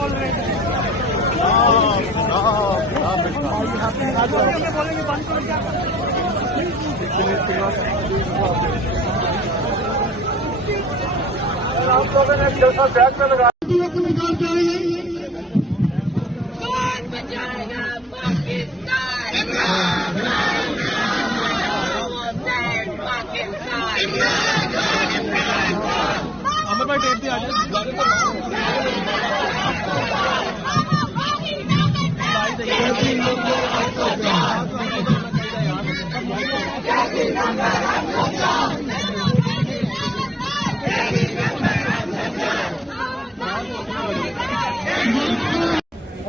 आप लोगों ने जैसा बैग में लगा अमर भाई टेप दिया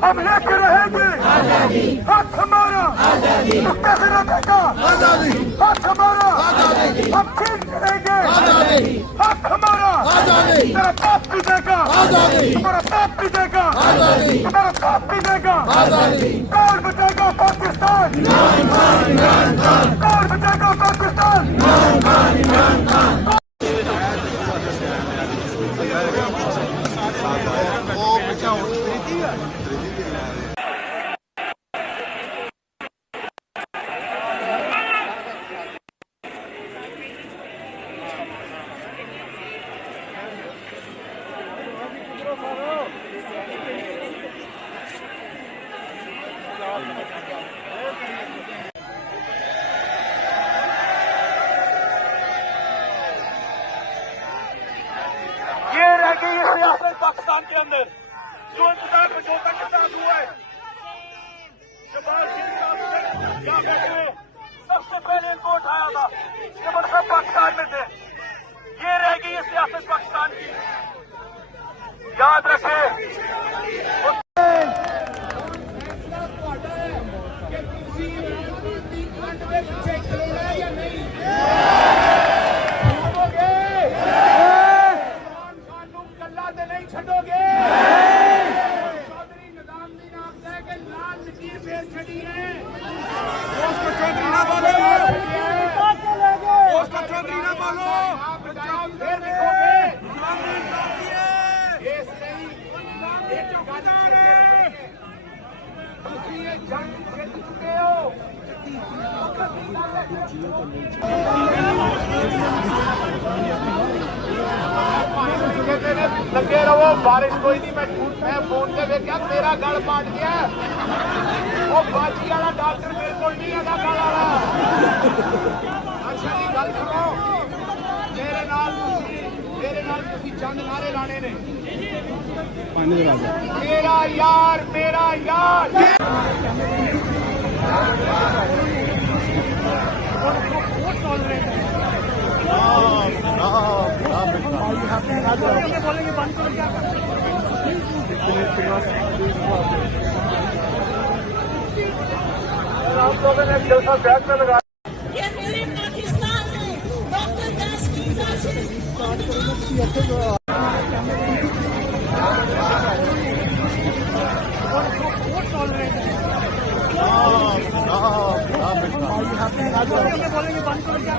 हम लेके रहेंगे हक हमारा तो कैसे रोकेगा हक हमारा हम ठीक करेंगे हक हमारा तेरा बाप भी देगा हमारा बाप भी देगा हमारा बाप भी देगा कौन बचाएगा पाकिस्तान कौन बचाएगा पाकिस्तान पाकिस्तान के अंदर जो इंतजार समझौता के साथ हुआ है, शहबाज शरीफ साहब क्या बैठे हुए सबसे पहले इनको उठाया था जब सब पाकिस्तान में थे। ये रह गई है सियासत पाकिस्तान की, याद रखें। लगे रहो, बारिश कोई नहीं। मैं फोन से देखा मेरा गल पाट गया। वो बाजी वाला डॉक्टर मेरे को नहीं है गल वाला। अच्छा जी गल सुनो, मेरे नाल तुसी चंद नारे लाने ने। मेरा यार बोलेंगे बंद करो क्या आप लोगों ने जैसा बैग में लगा ये मेरे पाकिस्तान में डॉक्टर दास की बोलेंगे बंद करो क्या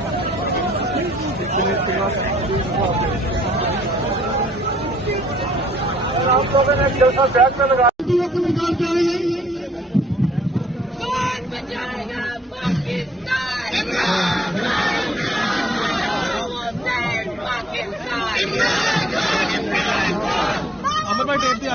आप लोगों ने जैसा बैग में लगा कौन बचाएगा पाकिस्तान अमर भाई टेप दिया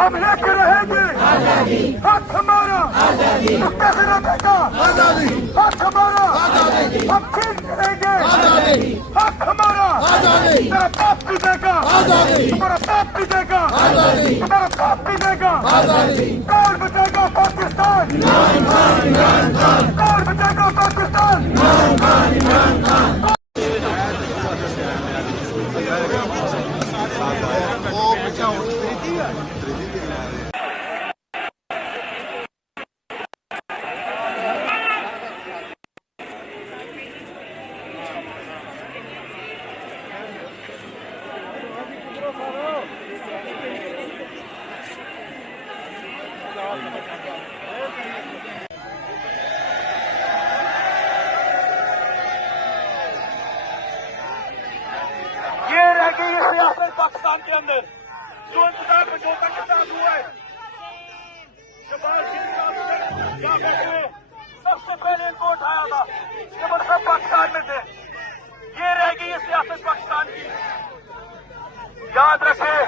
हम लेके रहेंगे हक हमारा तो कैसे रोकेगा हक हमारा हम ठीक करेंगे हक हमारा तेरा बाप भी देगा हमारा बाप भी देगा हमारा बाप भी देगा कौन बचाएगा पाकिस्तान कौन बचाएगा पाकिस्तान पाकिस्तान के अंदर जो इंतजार समझौता के साथ हुआ है, शहबाज शरीफ साहब यहाँ बैठे सबसे पहले इनको उठाया था जब वो सब पाकिस्तान में थे। ये रहेगी ये सियासत पाकिस्तान की, याद रखें।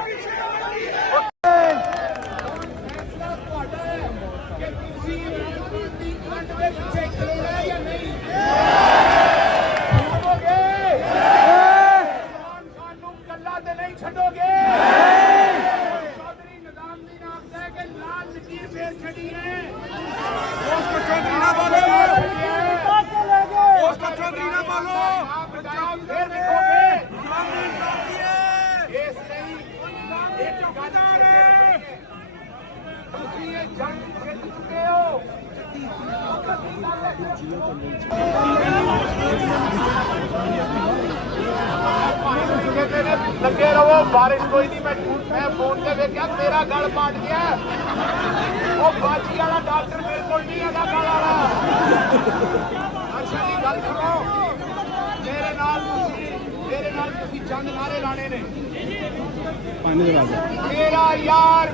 लगे रहो, बारिश कोई नहीं। मैं फोन से देखा मेरा गल पाट गया, वो बाजी वाला डॉक्टर मेरे को नहीं आना गल वाला। अच्छा जी गल सुनो, मेरे नाल तुसी चंद नारे लाने ने। मेरा यार